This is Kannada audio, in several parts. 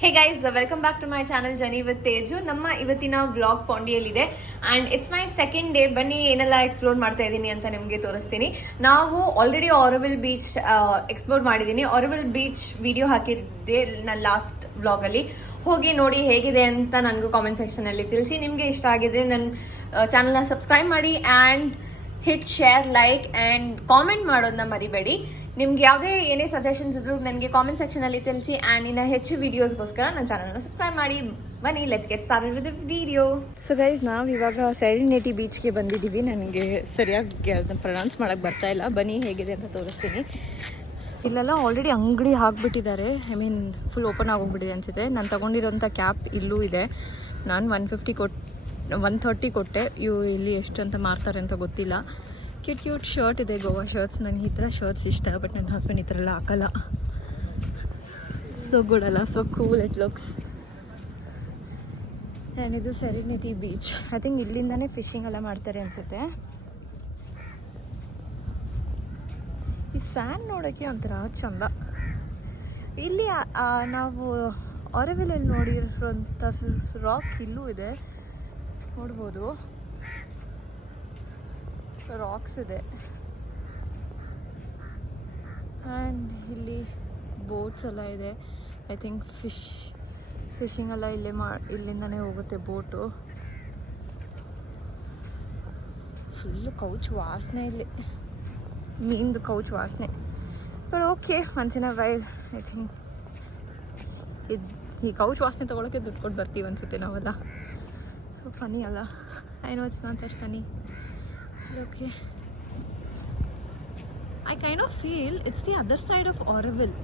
Hey guys, welcome back to my channel journey with Teju. ನಮ್ಮ ಇವತ್ತಿನ ವ್ಲಾಗ್ ಪಾಂಡಿಯಲ್ಲಿದೆ and it's my second day. ಬನ್ನಿ ಏನೆಲ್ಲ ಎಕ್ಸ್ಪ್ಲೋರ್ ಮಾಡ್ತಾ ಇದ್ದೀನಿ ಅಂತ ನಿಮಗೆ ತೋರಿಸ್ತೀನಿ. ನಾವು ಆಲ್ರೆಡಿ ಆರೋವಿಲ್ ಬೀಚ್ ಎಕ್ಸ್ಪ್ಲೋರ್ ಮಾಡಿದ್ದೀನಿ. ಆರೋವಿಲ್ ಬೀಚ್ ವಿಡಿಯೋ ಹಾಕಿದ್ದೆ ನನ್ನ ಲಾಸ್ಟ್ ವ್ಲಾಗಲ್ಲಿ. ಹೋಗಿ ನೋಡಿ ಹೇಗಿದೆ ಅಂತ ನನಗೂ ಕಾಮೆಂಟ್ ಸೆಕ್ಷನಲ್ಲಿ ತಿಳಿಸಿ. ನಿಮಗೆ ಇಷ್ಟ ಆಗಿದ್ರೆ ನನ್ನ ಚಾನಲ್ನ ಸಬ್ಸ್ಕ್ರೈಬ್ ಮಾಡಿ and hit share like and comment ಮಾಡೋದನ್ನ ಮರಿಬೇಡಿ. ನಿಮ್ಗೆ ಯಾವುದೇ ಏನೇ ಸಜೆಷನ್ಸ್ ಇದ್ರು ನನಗೆ ಕಾಮೆಂಟ್ ಸೆಕ್ಷನಲ್ಲಿ ತಿಳಿಸಿ ಆ್ಯಂಡ್ ಇನ್ನು ಹೆಚ್ಚು ವೀಡಿಯೋಸ್ಗೋಸ್ಕರ ನನ್ನ ಚಾನಲ್ನ ಸಬ್ಸ್ಕ್ರೈಬ್ ಮಾಡಿ. ಬನ್ನಿ, let's get started with the video. So guys, ನಾವು ಇವಾಗ ಸೆರೆನಿಟಿ ಬೀಚ್ಗೆ ಬಂದಿದ್ದೀವಿ. ನನಗೆ ಸರಿಯಾಗಿ ಅದನ್ನ ಪ್ರೊನೌನ್ಸ್ ಮಾಡೋಕ್ಕೆ ಬರ್ತಾ ಇಲ್ಲ. ಬನ್ನಿ ಹೇಗಿದೆ ಅಂತ ತೋರಿಸ್ತೀನಿ. ಇಲ್ಲೆಲ್ಲ ಆಲ್ರೆಡಿ ಅಂಗಡಿ ಹಾಕ್ಬಿಟ್ಟಿದ್ದಾರೆ. ಐ ಮೀನ್ ಫುಲ್ ಓಪನ್ ಆಗೋಗ್ಬಿಟ್ಟಿದೆ ಅನಿಸುತ್ತೆ. ನಾನು ತೊಗೊಂಡಿರೋಂಥ ಕ್ಯಾಪ್ ಇಲ್ಲೂ ಇದೆ. ನಾನು 130 ಕೊಟ್ಟೆ. ಇವು ಇಲ್ಲಿ ಎಷ್ಟು ಅಂತ ಮಾರ್ತಾರೆ ಅಂತ ಗೊತ್ತಿಲ್ಲ. ಕ್ಯೂಟ್ ಶರ್ಟ್ ಇದೆ, ಗೋವಾ ಶರ್ಟ್ಸ್. ನನಗೆ ಈ ಥರ ಶರ್ಟ್ಸ್ ಇಷ್ಟ, ಬಟ್ ನನ್ನ ಹಸ್ಬೆಂಡ್ ಈ ಥರ ಎಲ್ಲ ಹಾಕಲ್ಲ. ಸೊ ಗುಡ್ ಅಲ್ಲ, so cool it looks. And ಇದು ಸೆರೆನಿಟಿ ಬೀಚ್. ಐ ಥಿಂಕ್ ಇಲ್ಲಿಂದನೇ ಫಿಶಿಂಗ್ ಎಲ್ಲ ಮಾಡ್ತಾರೆ ಅನಿಸುತ್ತೆ. ಈ ಸ್ಯಾಂಡ್ ನೋಡೋಕ್ಕೆ ಒಂಥರ ಚಂದ. ಇಲ್ಲಿ ನಾವು ಆರೋವಿಲಲ್ಲಿ ನೋಡಿರೋಂಥ ರಾಕ್ ಇಲ್ಲೂ ಇದೆ, ನೋಡ್ಬೋದು. ರಾಕ್ಸ್ ಇದೆ ಆ್ಯಂಡ್ ಇಲ್ಲಿ ಬೋಟ್ಸ್ ಎಲ್ಲ ಇದೆ. ಐ ಥಿಂಕ್ ಫಿಶಿಂಗ್ ಎಲ್ಲ ಇಲ್ಲಿಂದನೇ ಹೋಗುತ್ತೆ ಬೋಟು. ಫುಲ್ಲು ಕೌಚ್ ವಾಸನೆ, ಇಲ್ಲಿ ಮೀನ್ದು ಕೌಚ್ ವಾಸನೆ. But okay, once in a while. I think ಈ ಕೌಚ್ ವಾಸನೆ ತೊಗೊಳಕ್ಕೆ ದುಡ್ಡು ಕೊಟ್ಟು ಬರ್ತೀವಿ ಅನಿಸುತ್ತೆ ನಾವೆಲ್ಲ. ಸೊ ಫನಿ ಅಲ್ಲ? I know it's not that funny. Okay, I kind of feel it's the other side of Auroville.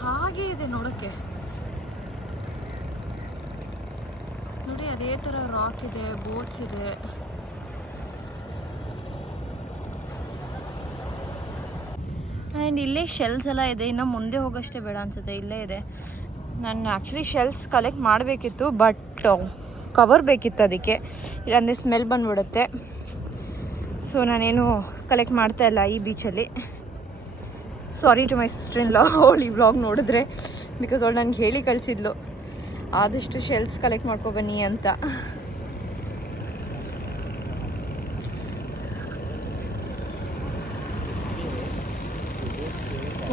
ಹಾಗೆ ಇದೆ ನೋಡೋಕ್ಕೆ. ನೋಡಿ, ಅದೇ ಥರ ರಾಕ್ ಇದೆ, ಬೋಟ್ಸ್ ಇದೆ. ಆ್ಯಂಡ್ ಇಲ್ಲೇ ಶೆಲ್ಸ್ ಎಲ್ಲ ಇದೆ. ಇನ್ನು ಮುಂದೆ ಹೋಗೋಷ್ಟೇ ಬೇಡ ಅನಿಸುತ್ತೆ, ಇಲ್ಲೇ ಇದೆ. ನಾನು ಆ್ಯಕ್ಚುಲಿ ಶೆಲ್ಸ್ ಕಲೆಕ್ಟ್ ಮಾಡಬೇಕಿತ್ತು, ಬಟ್ ಕವರ್ ಬೇಕಿತ್ತು ಅದಕ್ಕೆ. ಇಲ್ಲಾಂದರೆ ಸ್ಮೆಲ್ ಬಂದ್ಬಿಡುತ್ತೆ. ಸೊ ನಾನೇನು ಕಲೆಕ್ಟ್ ಮಾಡ್ತಾ ಇಲ್ಲ ಈ ಬೀಚಲ್ಲಿ. Sorry to my sister in ಲಾ, ಅವಳು ಈ ವ್ಲಾಗ್ ನೋಡಿದ್ರೆ. ಬಿಕಾಸ್ ಅವಳು ನನಗೆ ಹೇಳಿ ಕಳಿಸಿದ್ಲು ಆದಷ್ಟು ಶೆಲ್ಸ್ ಕಲೆಕ್ಟ್ ಮಾಡ್ಕೊಬನ್ನಿ ಅಂತ.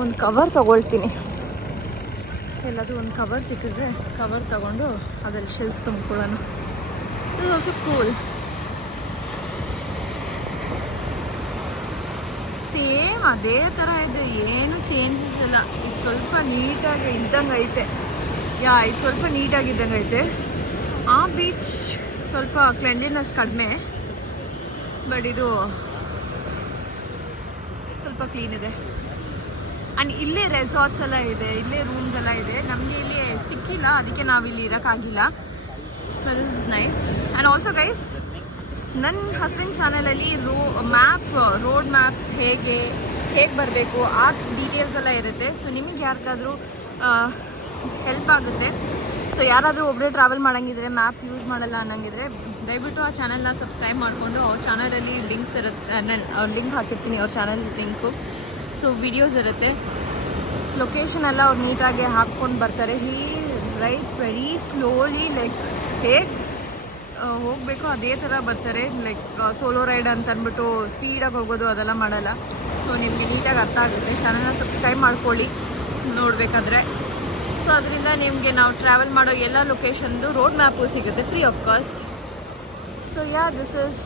ಒಂದು ಕವರ್ ತೊಗೊಳ್ತೀನಿ. ಎಲ್ಲಾದರೂ ಒಂದು ಕವರ್ ಸಿಕ್ಕಿದ್ರೆ ಕವರ್ ತಗೊಂಡು ಅದ್ರಲ್ಲಿ ಶೆಲ್ಸ್ ತುಂಬಿಕೊಳ್ಳೋಣ. ಇದು ಆಲ್ಸೋ ಕೂಲ್. ಸೇಮ್ ಅದೇ ಥರ ಇದೆ, ಏನು ಚೇಂಜಸ್ ಇಲ್ಲ. ಇದು ಸ್ವಲ್ಪ ನೀಟಾಗಿ ಇದ್ದಂಗೆ ಐತೆ. ಇದು ಸ್ವಲ್ಪ ನೀಟಾಗಿದ್ದಂಗೆ ಐತೆ. ಆ ಬೀಚ್ ಸ್ವಲ್ಪ ಕ್ಲೆನ್ಲಿನೆಸ್ ಕಡಿಮೆ, ಬಟ್ ಇದು ಸ್ವಲ್ಪ ಕ್ಲೀನ್ ಇದೆ. ಆ್ಯಂಡ್ ಇಲ್ಲೇ ರೆಸಾರ್ಟ್ಸ್ ಎಲ್ಲ ಇದೆ, ಇಲ್ಲೇ ರೂಮ್ಸ್ ಎಲ್ಲ ಇದೆ. ನಮಗೆ ಇಲ್ಲಿ ಸಿಕ್ಕಿಲ್ಲ, ಅದಕ್ಕೆ ನಾವಿಲ್ಲಿ ಇರೋಕ್ಕಾಗಿಲ್ಲ. So this is nice. And also guys, ನನ್ನ ಹಸ್ಬೆಂಡ್ ಚಾನಲಲ್ಲಿ ರೋಡ್ ಮ್ಯಾಪ್ ಹೇಗೆ ಬರಬೇಕು ಆ ಡೀಟೇಲ್ಸ್ ಎಲ್ಲ ಇರುತ್ತೆ. ಸೊ ನಿಮಗೆ ಯಾರಿಗಾದರೂ ಹೆಲ್ಪ್ ಆಗುತ್ತೆ. ಸೊ ಯಾರಾದರೂ ಒಬ್ಬರೇ ಟ್ರಾವೆಲ್ ಮಾಡೋಂಗಿದ್ರೆ, ಮ್ಯಾಪ್ ಯೂಸ್ ಮಾಡಲ್ಲ ಅನ್ನೋಂಗಿದ್ರೆ, ದಯವಿಟ್ಟು ಆ ಚಾನಲ್ನ ಸಬ್ಸ್ಕ್ರೈಬ್ ಮಾಡಿಕೊಂಡು ಅವ್ರ ಚಾನಲಲ್ಲಿ ಲಿಂಕ್ಸ್ ಇರುತ್ತೆ. ಅವ್ರ ಲಿಂಕ್ ಹಾಕಿರ್ತೀನಿ, ಅವ್ರ ಚಾನಲ್ ಲಿಂಕು. ಸೊ ವಿಡಿಯೋಸ್ ಇರುತ್ತೆ, ಲೊಕೇಶನ್ ಎಲ್ಲ ಅವ್ರು ನೀಟಾಗಿ ಹಾಕ್ಕೊಂಡು ಬರ್ತಾರೆ. ಹೀ ರೈಡ್ಸ್ ವೆರಿ ಸ್ಲೋಲಿ, ಲೈಕ್ ಹೇಗೆ ಹೋಗಬೇಕು ಅದೇ ಥರ ಬರ್ತಾರೆ. ಲೈಕ್ ಸೋಲೋ ರೈಡ್ ಅಂತ ಅಂದ್ಬಿಟ್ಟು ಸ್ಪೀಡಾಗಿ ಹೋಗೋದು ಅದೆಲ್ಲ ಮಾಡಲ್ಲ. ಸೊ ನಿಮಗೆ ನೀಟಾಗಿ ಅರ್ಥ ಆಗುತ್ತೆ. ಚಾನಲ್ನ ಸಬ್ಸ್ಕ್ರೈಬ್ ಮಾಡ್ಕೊಳ್ಳಿ ನೋಡಬೇಕಾದ್ರೆ. ಸೊ ಅದರಿಂದ ನಿಮಗೆ ನಾವು ಟ್ರಾವೆಲ್ ಮಾಡೋ ಎಲ್ಲ ಲೊಕೇಶನ್ದು ರೋಡ್ ಮ್ಯಾಪು ಸಿಗುತ್ತೆ free of cost. So this is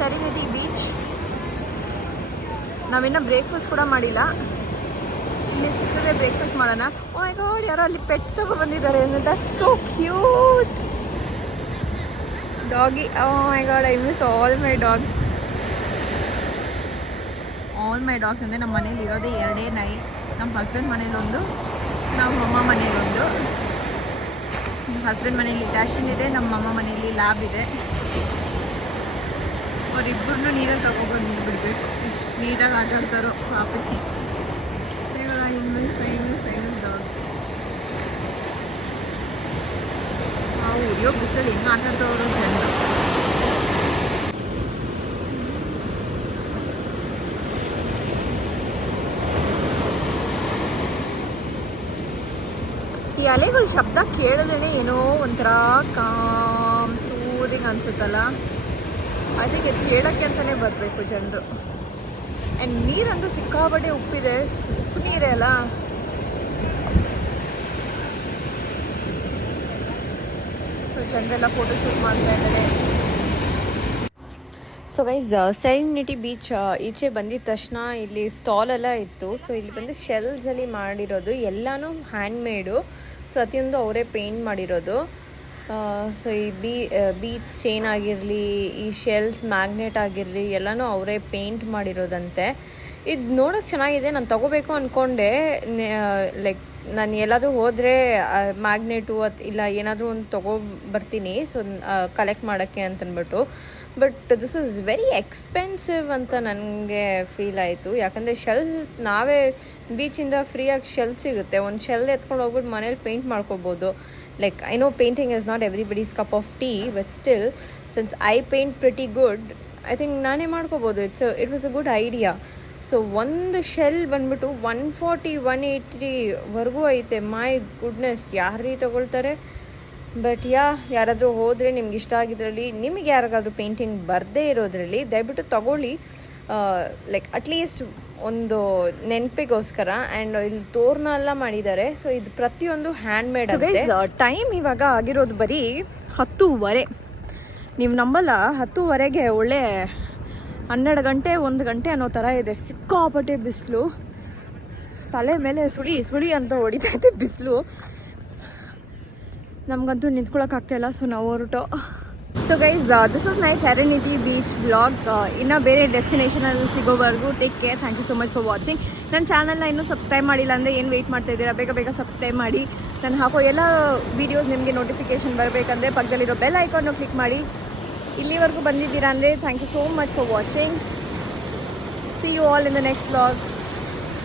serenity beach. ನಾವಿನ್ನೂ ಬ್ರೇಕ್ಫಾಸ್ಟ್ ಕೂಡ ಮಾಡಿಲ್ಲ. ಇಲ್ಲಿ ಸಿಕ್ಕಿದ್ರೆ ಬ್ರೇಕ್ಫಾಸ್ಟ್ ಮಾಡೋಣ. ಓ ಮೈ ಗಾಡ್, ಯಾರೋ ಅಲ್ಲಿ ಪೆಟ್ ತಗೊಬಂದಿದ್ದಾರೆ. That's so cute. Doggy. Oh my god, I miss all my dogs. ಅಂದರೆ ನಮ್ಮ ಮನೇಲಿ ಇರೋದೇ 2 ನಾಯಿ. ನಮ್ಮ ಹಸ್ಬೆಂಡ್ ಮನೇಲೊಂದು, ನಮ್ಮ ಅಮ್ಮ ಮನೇಲೊಂದು. ನಮ್ಮ ಹಸ್ಬೆಂಡ್ ಮನೇಲಿ ಕ್ಯಾಶನ್ ಇದೆ, ನಮ್ಮ ಅಮ್ಮ ಮನೇಲಿ ಲ್ಯಾಬ್ ಇದೆ. ಅವರಿಬ್ಬರನ್ನೂ ನೀರಲ್ಲಿ ತಗೊಬಂದುಬಿಡ್ಬೇಕು. ನೀಟಾಗಿ ಆಟ ಆಡ್ತಾರೋ ಪಾಪಚ್ಚಿ. ನಾವು ಉರಿಯೋ ಬುಕ್ಕಲ್ಲಿ ಹೆಂಗೆ ಆಟ ಆಡ್ತಾವ್ರು ಜನರು. ಈ ಅಲೆಗಳ ಶಬ್ದ ಕೇಳಿದ್ರೆ ಏನೋ ಒಂಥರ ಕಾಮ್ ಸೂದಿಂಗ್ ಅನ್ಸುತ್ತಲ್ಲ, ಅದಕ್ಕೆ ಕೇಳೋಕ್ಕೆ ಅಂತಲೇ ಬರಬೇಕು ಜನರು. ಆ್ಯಂಡ್ ನೀರಂತೂ ಸಿಕ್ಕಾಪಟ್ಟೆ ಉಪ್ಪಿದೆ, ಉಪ್ಪು ನೀರೇ ಅಲ್ಲ. ಸೊ ಜನರೆಲ್ಲ ಫೋಟೋ ಶೂಟ್ ಮಾಡ್ತಾ ಇದ್ದಾರೆ. ಸೊ ಗೈಸ್, ಸೆರೆನಿಟಿ ಬೀಚ್ ಈಚೆ ಬಂದಿದ ತಕ್ಷಣ ಇಲ್ಲಿ ಸ್ಟಾಲ್ ಎಲ್ಲ ಇತ್ತು. ಸೊ ಇಲ್ಲಿ ಬಂದು ಶೆಲ್ಸಲ್ಲಿ ಮಾಡಿರೋದು, ಎಲ್ಲನೂ ಹ್ಯಾಂಡ್ಮೇಡು, ಪ್ರತಿಯೊಂದು ಅವರೇ ಪೇಂಟ್ ಮಾಡಿರೋದು. ಸೊ ಈ ಬೀಚ್ ಚೈನ್ ಆಗಿರಲಿ, ಈ ಶೆಲ್ಸ್ ಮ್ಯಾಗ್ನೆಟ್ ಆಗಿರಲಿ, ಎಲ್ಲನೂ ಅವರೇ ಪೇಂಟ್ ಮಾಡಿರೋದಂತೆ. ಇದು ನೋಡೋಕೆ ಚೆನ್ನಾಗಿದೆ. ನಾನು ತೊಗೋಬೇಕು ಅಂದ್ಕೊಂಡೆ, ಲೈಕ್ ನಾನು ಎಲ್ಲಾದರೂ ಹೋದರೆ ಮ್ಯಾಗ್ನೆಟು ಇಲ್ಲ ಏನಾದರೂ ಒಂದು ತೊಗೊಬರ್ತೀನಿ, ಸೊ ಕಲೆಕ್ಟ್ ಮಾಡೋಕ್ಕೆ ಅಂತಂದ್ಬಿಟ್ಟು. But this is very expensive ಅಂತ ನನಗೆ ಫೀಲ್ ಆಯಿತು. ಯಾಕಂದರೆ ಶೆಲ್ ನಾವೇ ಬೀಚಿಂದ ಫ್ರೀಯಾಗಿ ಶೆಲ್ ಸಿಗುತ್ತೆ, ಒಂದು ಶೆಲ್ ಎತ್ಕೊಂಡು ಹೋಗ್ಬಿಟ್ಟು ಮನೇಲಿ ಪೇಂಟ್ ಮಾಡ್ಕೋಬೋದು. Like I know painting is not everybody's cup of tea, but still since I paint pretty good, I think ನಾನೇ ಮಾಡ್ಕೋಬೋದು. It was a good idea. So ಒಂದು ಶೆಲ್ ಬಂದ್ಬಿಟ್ಟು 140 180ವರೆಗೂ ಐತೆ. ಮೈ ಗುಡ್ನೆಸ್, ಯಾರೀ ತೊಗೊಳ್ತಾರೆ? ಬಟ್ ಯಾರಾದರೂ ಹೋದರೆ ನಿಮ್ಗೆ ಇಷ್ಟ ಆಗಿದ್ರಲ್ಲಿ, ನಿಮಗೆ ಯಾರಿಗಾದ್ರೂ ಪೇಂಟಿಂಗ್ ಬರದೇ ಇರೋದ್ರಲ್ಲಿ ದಯವಿಟ್ಟು ತಗೊಳ್ಳಿ. ಲೈಕ್ ಅಟ್ಲೀಸ್ಟ್ ಒಂದು ನೆನಪಿಗೋಸ್ಕರ. ಆ್ಯಂಡ್ ಇಲ್ಲಿ ತೋರಣ ಎಲ್ಲ ಮಾಡಿದ್ದಾರೆ. ಸೊ ಇದು ಪ್ರತಿಯೊಂದು ಹ್ಯಾಂಡ್ಮೇಡ್ ಆಗಿದೆ. ಟೈಮ್ ಇವಾಗ ಆಗಿರೋದು ಬರೀ 10:15. ನೀವು ನಂಬಲ್ಲ, 10:15ಗೆ ಒಳ್ಳೆ 12 ಗಂಟೆ 1 ಗಂಟೆ ಅನ್ನೋ ಥರ ಇದೆ. ಸಿಕ್ಕಾಪಟ್ಟೆ ಬಿಸಿಲು, ತಲೆ ಮೇಲೆ ಸುಳಿ ಅಂತ ಹೊಡಿತೈತೆ ಬಿಸಿಲು. ನಮಗಂತೂ ನಿಂತ್ಕೊಳ್ಳೋಕ್ಕಾಗ್ತಾಯಿಲ್ಲ. ಸೊ ನಾವು ಹೊರಟು. So guys, this is my Serenity Beach blog. ಇನ್ನೂ ಬೇರೆ ಡೆಸ್ಟಿನೇಷನಲ್ಲಿ ಸಿಗೋವರೆಗೂ take care. Thank you so much for watching. ನನ್ನ ಚಾನಲ್ನ ಇನ್ನೂ ಸಬ್ಸ್ಕ್ರೈಬ್ ಮಾಡಿಲ್ಲ ಅಂದರೆ ಏನು ವೆಯ್ಟ್ ಮಾಡ್ತಾ ಇದ್ದೀರಾ? ಬೇಗ ಸಬ್ಸ್ಕ್ರೈಬ್ ಮಾಡಿ. ನಾನು ಹಾಕೋ ಎಲ್ಲ ವೀಡಿಯೋಸ್ ನಿಮಗೆ ನೋಟಿಫಿಕೇಷನ್ ಬರಬೇಕಂದ್ರೆ ಪಕ್ಕದಲ್ಲಿರೋ ಬೆಲ್ ಐಕಾನ್ನು ಕ್ಲಿಕ್ ಮಾಡಿ. ಇಲ್ಲಿವರೆಗೂ ಬಂದಿದ್ದೀರಾ ಅಂದರೆ thank you so much for watching. See you all in the next blog.